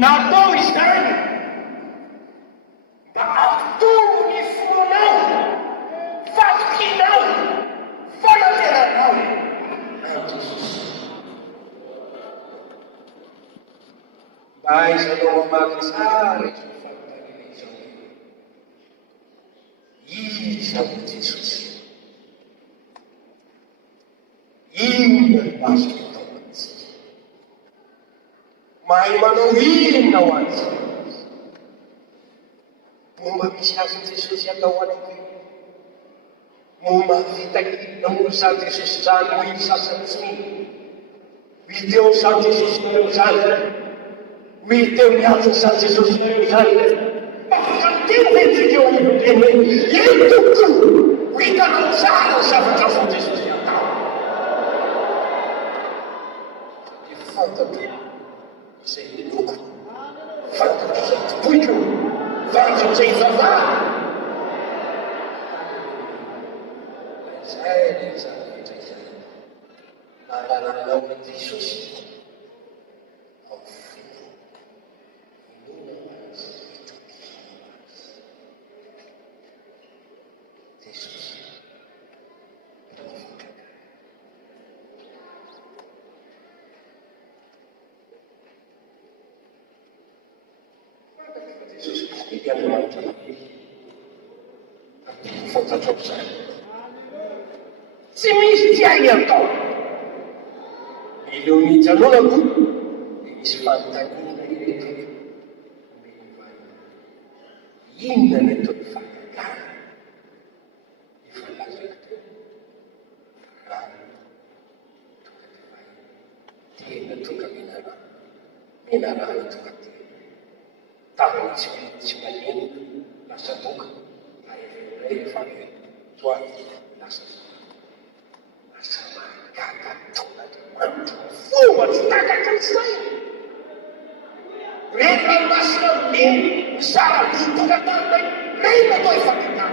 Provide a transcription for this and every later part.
natao izany mba ampitono ny fonao, fatokinao, fanateranao am Jesosy. Mba aizanao mamaky tsara izao fanontaniana izao. Iza ho Jesosy? Inona no azo atao amintsika? Mahay manao inona ho azy? Momba misy azy Jesosy atao aniko io? Momba vita namory izany Jesosy zany ho iny sasany tsy miteo izany Jesosy nareo zany, miteo miantso izany Jesosy nareo zany. Afaka teo entsika eo amin'ny teny hoe eny tokoa ho hitanao tsara zavatra fa Jesosy atao. Fantatro izay loko, fantatro izay topoiko, fantatro izay vavahana. Izay ny zavatra izay nahalalao an'i Jesosy ao fino, inona azy itokino azy. Jesosy fantatro izany. Tsy misy ty ainy atao. Ileo mijanonako, dia misy fanontaniana ireto. Inona ny atao fangatana? Efa lazako teo. Rano, tonga divay. Tena tonga mena rano. Mena rano tonga tena. Tamina tsy maneno, lasa toka. Rehefa toa lasa lasa mahagaga tonga fomba tsy takatra izay. Rehefa masina meny mizara tonga tanday, reny atao ifankatana.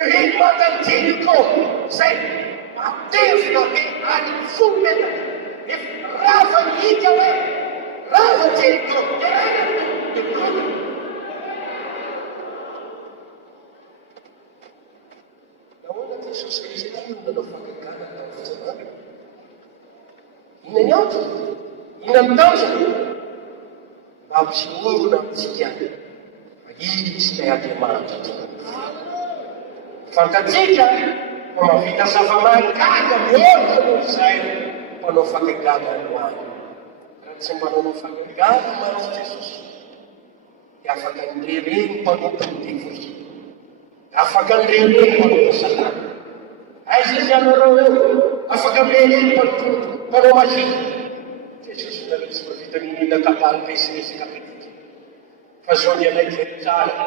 Reny matantiniko zay matevina hoe any folo metatra. Efa rava nyika hoe rava tiniko reny Jesosy izy io nanao fangagana tao fitsangana. Inona ny antony? Inona ny tanjona? Mba hampisimorona amintsika fa izy ilay Andriamanitra tonga fantatsika fa mahavita zava-mahagaga miorina noho izay mpanao fangagana androany. Raha tsy mbanao fangagana mantsy Jesosy dia afaka nirereny mpanompony devoly, afaka nirereny mpanao salama. Aiza izy anareo eo, afaka mirereny mpanao magia. Jesosy nareo tsy mahavita mihinana kabary pesimisy kapitika. Fa zao ny anay tsara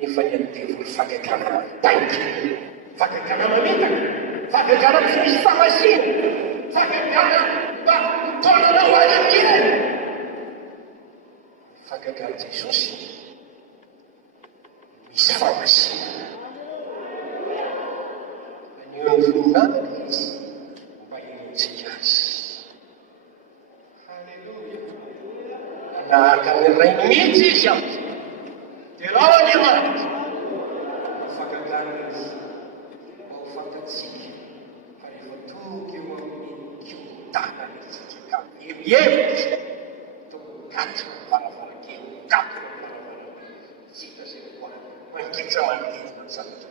nefa ny andevoly fangagana taiky, fangagana mametaka, fangagana tsy misy famasina, fangagana mba mitonanao alamina. Fangagana Jesosy misy famasina. Eo voninahitra izy mba hinontsika azy. Halleluia. Manahaka ny ray mihitsy izy aho. Dia raha Andriamanitra fangagana izy mba ho fantatsika fa efa tonga eo amin'ny kiodana isika ka hevihevitra tongaty ny varavarankely, tongaty ny varavarankely. Sika zay koa mangitra manodidina ny zavatra.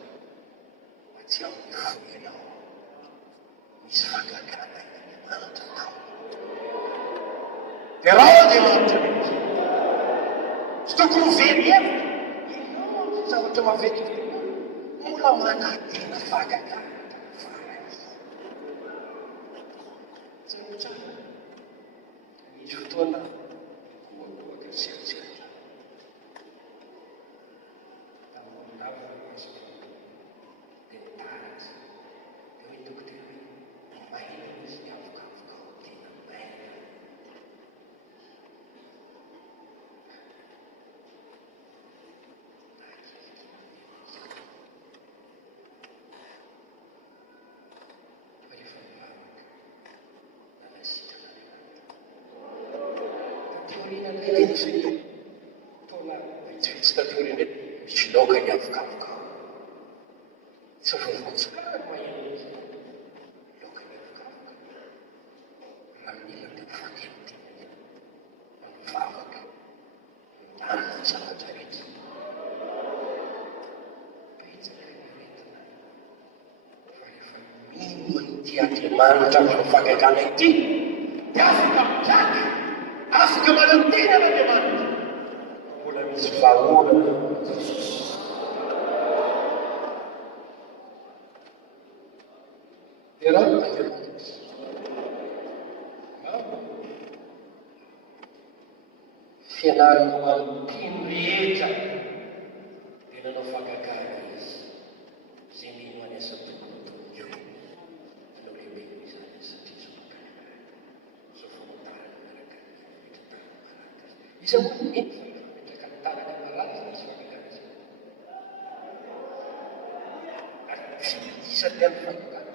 Tsy amin'ny foenao misy fangagana Andriamanitra tao. Dia raha Andriamanitra mihitsy tsy tokony ho verihevitra. Ino ny zavatra mahaverihevitra? Mora manantena fangagana farany. Tsy ho tsara. Misy fotoana koakoaka seritseriky. Ini sendiri. Tolak cerita ini Shloka yang Kafka. Sekarang sekarang main Shloka yang Kafka. Ramila di fakir manfaat. Anak sama cari. Tiati mangia per fare canetti, Africa malattina la demanda. Voleva sfavore. Era finale con Pinrieta e non fa cagare. Se mi non è stato tutto io. Non è bene bisogna sentire su cagare. Su fomentare la cagare. Diciamo che cantare nella radio non si fa cagare. Di sapere fare cagare.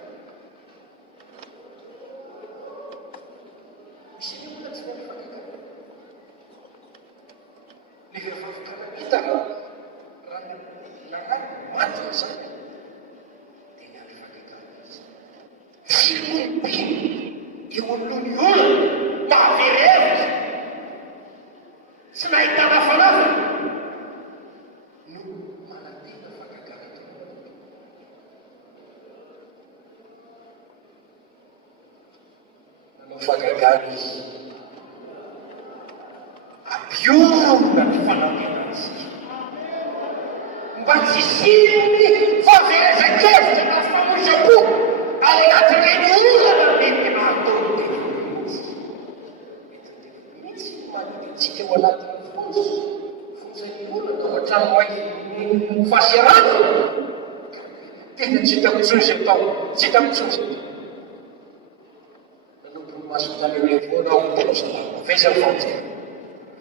Fez a fonte.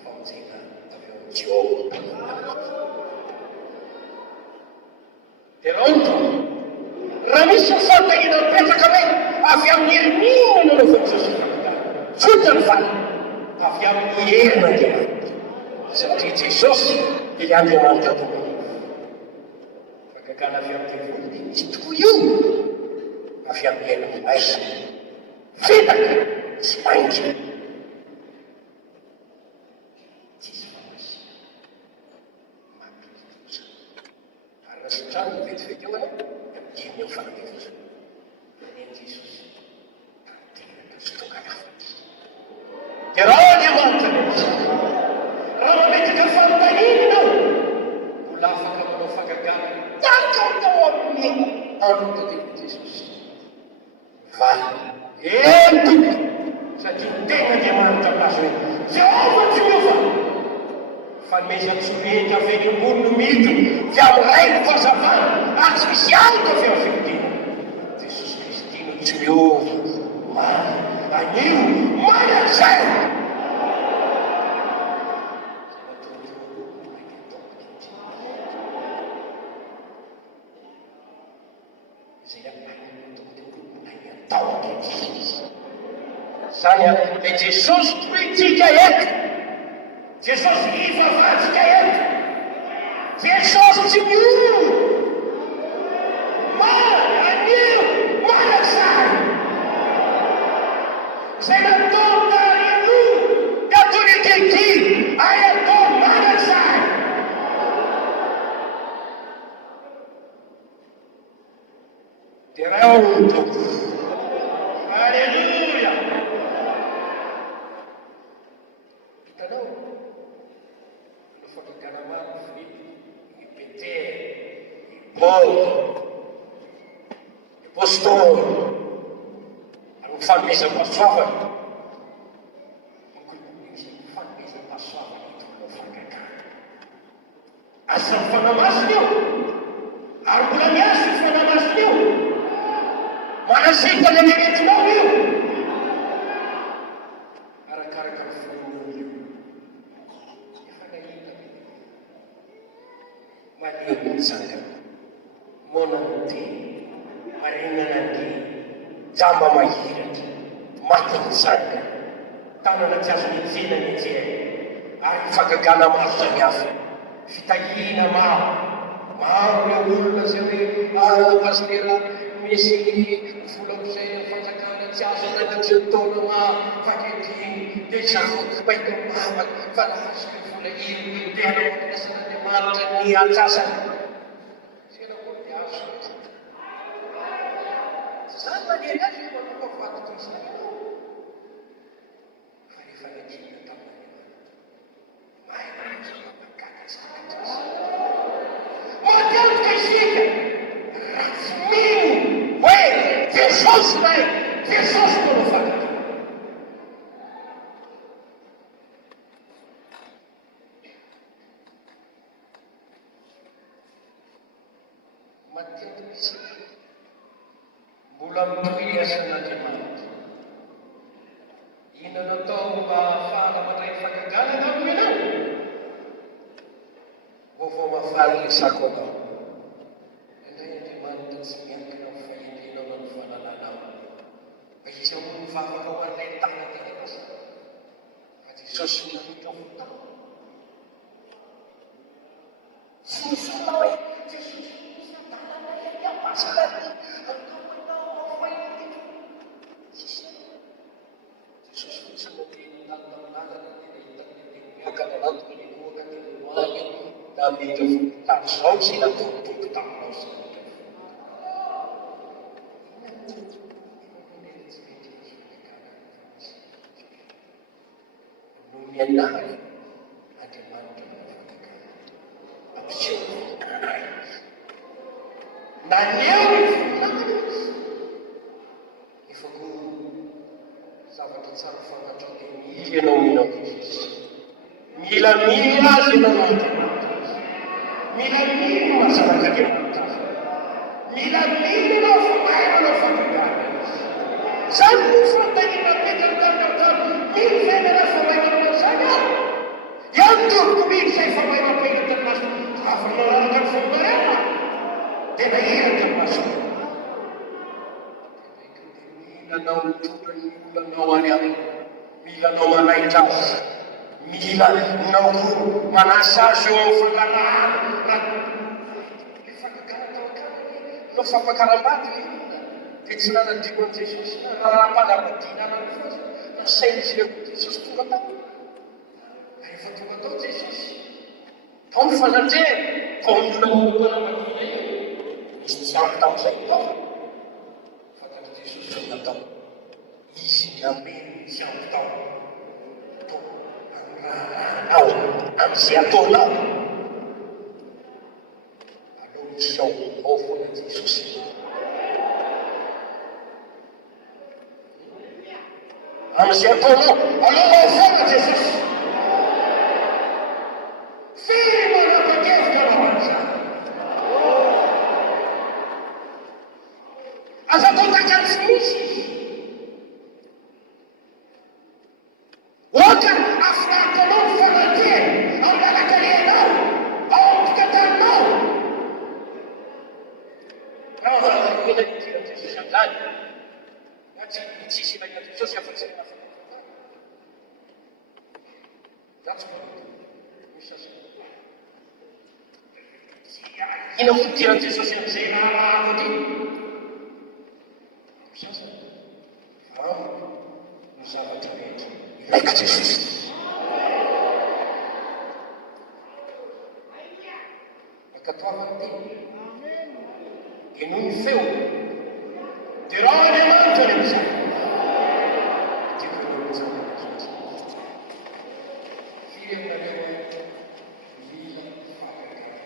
Fontina, Gioco. Pronto? Ramisso forte che non pensa che me, abbiamo il mio non lo faccio sfruttare. Tutto il fatto. Abbiamo ieri chiamato. Sentite i sossi e gli abbiamo mandato me. Perché quand abbiamo tenuto, c'est io. Abbiamo ieri un maestro. Fida che si mangia. Strano weet je wel, die heel vaak heeft. Neemt Jezus. Dat is toch erg. Geronimo Antonis. Ramamente che fantanino. Ulafa che non fa cagare. Tanto donne. Tanto di Gesù. Va. E tu. Se ti tenga diamante alla sua. Giova. Van mensen studeren of in een goede meeting. Jouw rijk was ervan. Aan speciaal te veel verdienen. Het is Christine Trio. Maar een nieuw mannen zijn. Sanya, het is zo strikt die jij hebt. Jesus Eva was gehet. Jesus to you. Man, I knew. Man aside. Say the daughter in you. That's what it can keep. I am called man aside. Hallelujah. Kita tahu. Pastor, ang famisa pastor. Famisa pastor itu mufakaka. Asal fanamasnya, arbulannya asal fanamasnya. Mana sih kalau dia itu mobil? Arak-arak fanamasnya. Mati sana, monanti, marina nanti, jamba mahirati, mati sana. Tanah nak jadi zina ni je, Ary fagagana maro samihafa, fitahina maro le olona zay hoe pastera misy volako zay fanjakana tsy azo anaty taona faketiny dia zaho baiko mamaky fa lahasiko vola iny dia anaovako nasan'Andriamanitra ny antsasany. Sena koa dia azo zany maniry azy io manao vato Kristy fa rehefa nakina tamin'Andriamanitra mahay matetika isika ratsy mino hoe Jesosy nay Jesosy manao fakatra. Matetika isika mbola mitohy asan'Andriamanitra. Inona natao mba ahafahana mandray fakagana aminy ianao? Vao mafaly resako anao. Indray Andriamanitra tsy miankina amin'ny fahendrenao na ny fahalalànao. Fa izy ao ny vavanao anay tana tena kosa. Fa Jesosy namita fotao. Tsy misy olona hoe Jesosy misy tananay any am-pasalany ankamanao fahendreny. Tsisy. Jesosy misy nateny tamin'andalana tena hitany miakana anatiny ny loaka tena loany na mety fotaro zao sy nataon'ny taminao sy no mianary Andriamanitra ampiseho naneo ny voninahitra efa koa zavatra tsara fantatro dia mila ianao mila Jesosy. Mila azy ianao Andriamanitra. Mila mahasaraka Andriamanitra. Mila ianao fa mahay manao fakagana. Zany no fanontaniana petrapetraka mila venana fa mahay manao zany aho. Ihany toboko mila izay fa mahay mampetraka maso afa manaraka ny fanontaniana dia nahiraka ny maso. Milanao mitorany milanao any aminy, milanao manaitra azy, milanao manasa azy eo amin'ny fahalalahana. Le fakagana tao akany no fampakaram-bady dia tsy nanadino an'i Jesosy na raha-panambadiana anany fotsy na saina izy ireo Jesosy tonga tao. Rehefa tonga tao Jesosy tao ny fanandreny tao ny olona io misy tsy ampy tamin'izay tao. Jesosy natao izy nameny tsy ampy tao ao amin'izay ataonao aloha misy ao foana Jesosy. Amin'izay ataonao aloha ao foana Jesosy. Firy manapa-kevitra anao an'izany. Aza atao takany tsy misy izy. Ohatra afirakanao ny fanadihany ao lalakaleanao, ao am-pikatanao. Raha ela itira Jesosy amin'izany. Na tsisy ilaina Jesosy afa-tsy ilaina fanadihana. Zatsy misy azy. Ina moa itira Jesosy amin'izay raha ty? No zavatra rehetra ilaika Jesosy. Ankatoavany teny dia noho ny feo dia raha Andriamanitra ny amin'izay tiako Andriamanitra firy aminareo mila fakagana.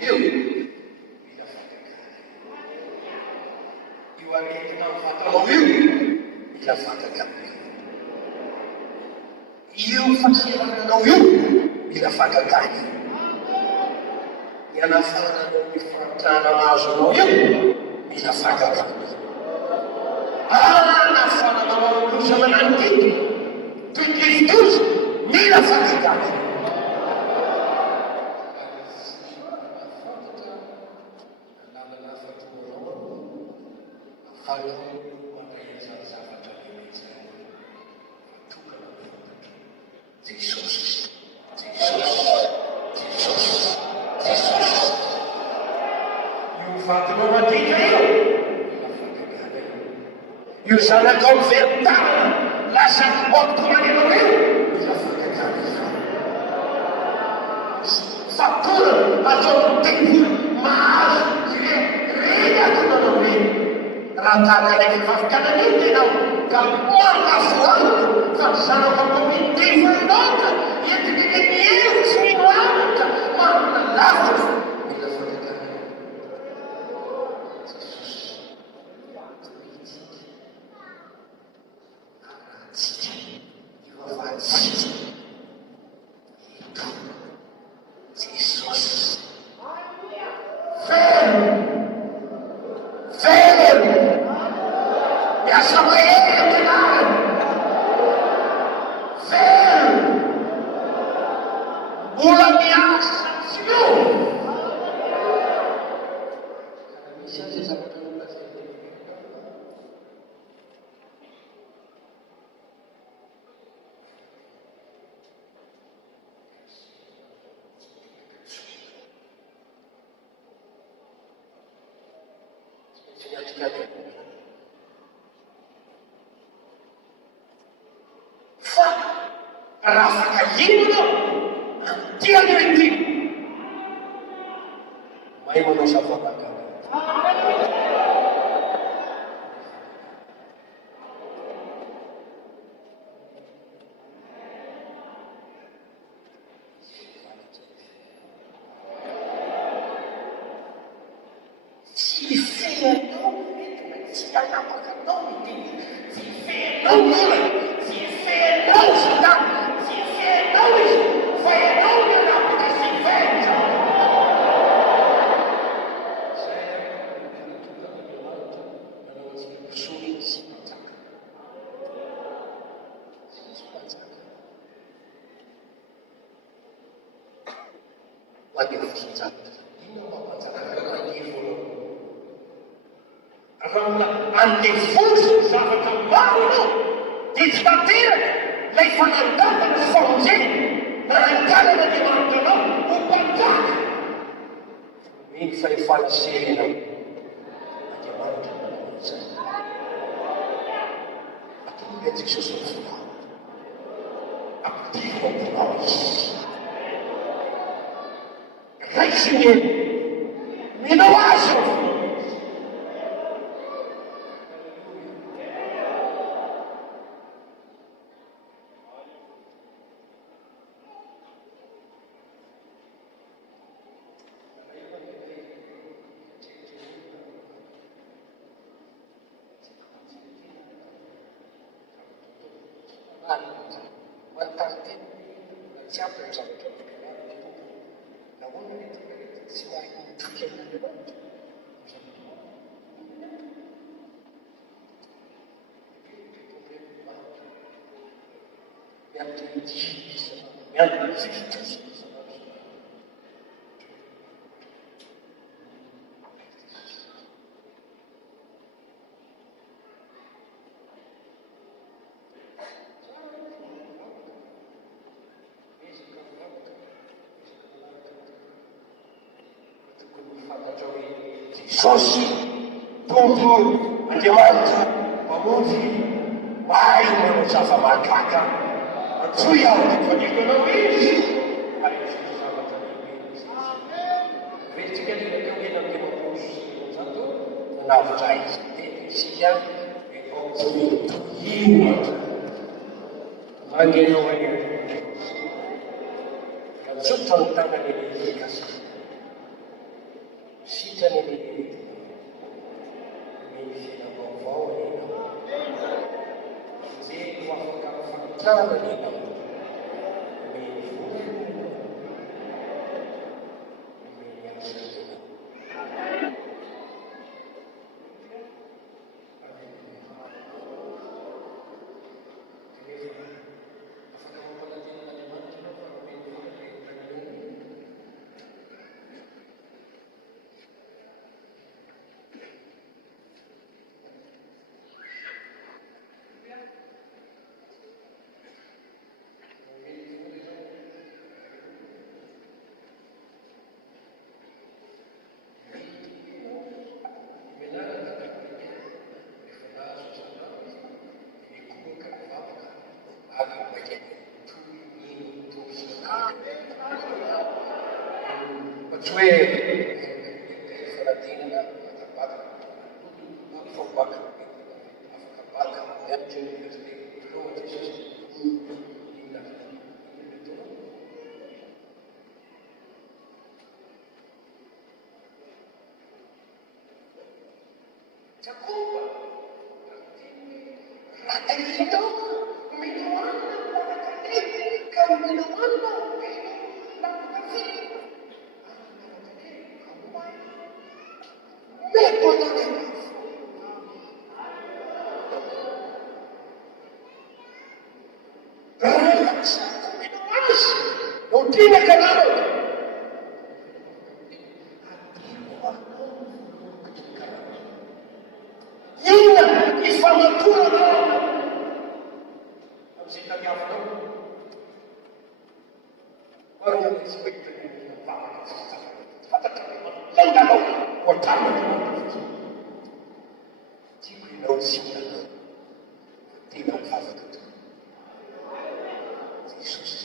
Io mila fakagana. Io aretina ny vatanao io mila fakagana. Io fahaserananao io mila fakagana. Ny anafaranao ny fahatana azonao io mila fakagana. Anafaranao loza manantiky toy Kristus mila fakagana. io zanakao veritana lasa otomany anao eo mila fakatana fakora atao teny mahazo reny atonanao reny raha tahaka ilay fifafikanana iny tenao ka mangafoaniko fa zanaka komitefainaka entiny le mihevitsy minoanaka manana lavitra mila fakatana fa raha fakahino anao tiany rety mahay manao savanaka tsy feanao tsy anapakanao tsy feanao ora tsy feanao zita tsy feanao izy fa ianao ny anapaka sy venja andevoso ny zavatra maro anao dia tsy tanteraka lay fanandavana famonjena rahankalana ny manontanao ho mpanjaka miny fahefana sery anao andriamanitra manamizany atonga jesosy ny folao ampitiko amponao izy raisy ny minao azy mantante tsy ampy ny zavatra nahoana tsy mahay mitoky amin'andriamanitra miantony midiisa miantony fifitosana Jesosy tompo andriamanitra mamonjy mahay manao zava-mahagaga antsoy aho faniko anao izy mahay misy zavatra lehibe vetsika lelaka mena amin'ny mamosy zato navitra izy tena isika ino mangenao aio atsotra ny tanany lelikasy sitany vaovao anao zay ho afaka mifanitana anao Cioè, Faratina, non tiene canale. Ina ifamatura na mzika yako wana respect ni hata kama lenga na watano tiku inaoshika tina kaza tu Jesus.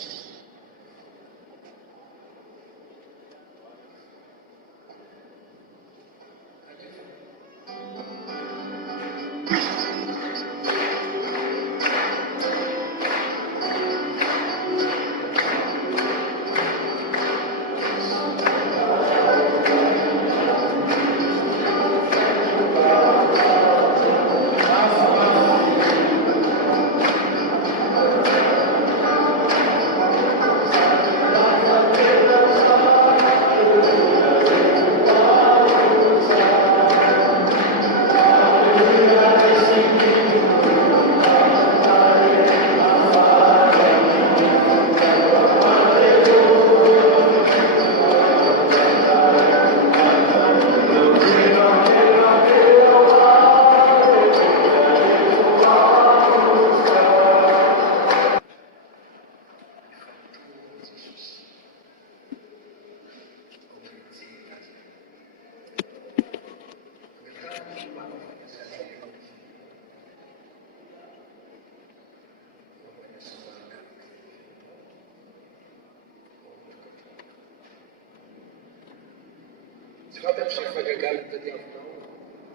Sababu mshafanya kazi ya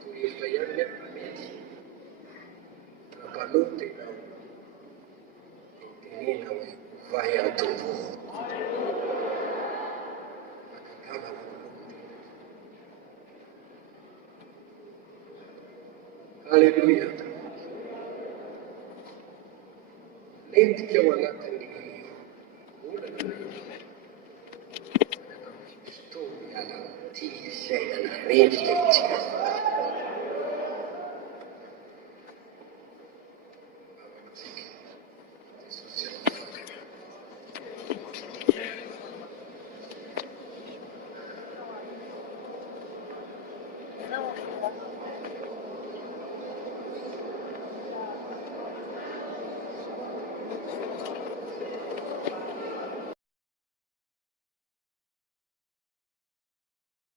tuifanyane ameti akanote na tenina vaya tumbo akakana haleluya nenti kia wanatani story ala tisha na rage